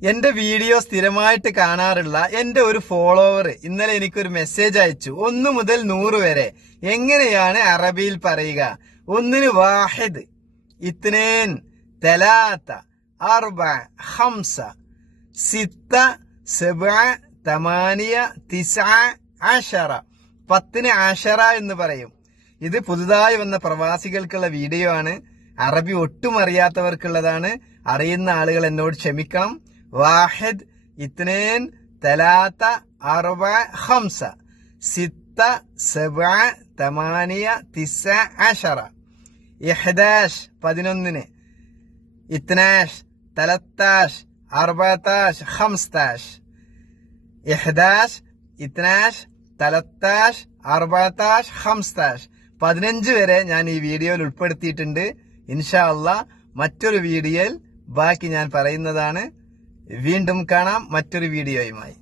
എന്റെ വീഡിയോ സ്ഥിരമായിട്ട് കാണാറുള്ള എന്റെ ഒരു ഫോളോവർ ഇന്നലെ എനിക്കൊരു മെസ്സേജ് അയച്ചു. 1 മുതൽ 100 വരെ എങ്ങനെയാണ് അറബിയിൽ പറയുക? 1 വാഹിദ്, ഇത്നേൻ, തലാത്ത, അർബ, ഖംസ, സിത്ത, സബ്അ, തമാനിയ, തിസ്അ, അശറ. 10 അശറ എന്ന് പറയും. ഇത് പുതുതായി വന്ന പ്രവാസികൾക്കുള്ള വീഡിയോ ആണ്. അറബി ഒട്ടും അറിയാത്തവർക്കുള്ളതാണ്. അറിയുന്ന ആളുകൾ എന്നോട് ക്ഷമിക്കണം. വാഹിദ്, ഇത്നേൻ, തലാത്ത, അർബ, ഖംസ, സിത്ത, സബ്അ, തമാനിയ, തിസ്അ, അശറ. 11 11, ഇത്നാഷ്, തലത്താഷ്, അർബത്താഷ്, ഖംസ്താഷ്. 11 12 13 14 15 15 വരെ ഞാൻ ഈ വീഡിയോയിൽ ഉൾപ്പെടുത്തിയിട്ടുണ്ട്. ഇൻഷാ അല്ലാഹ് മറ്റൊരു വീഡിയോയിൽ ബാക്കി ഞാൻ പറയുന്നതാണ്. വീണ്ടും കാണാം മറ്റൊരു വീഡിയോയുമായി.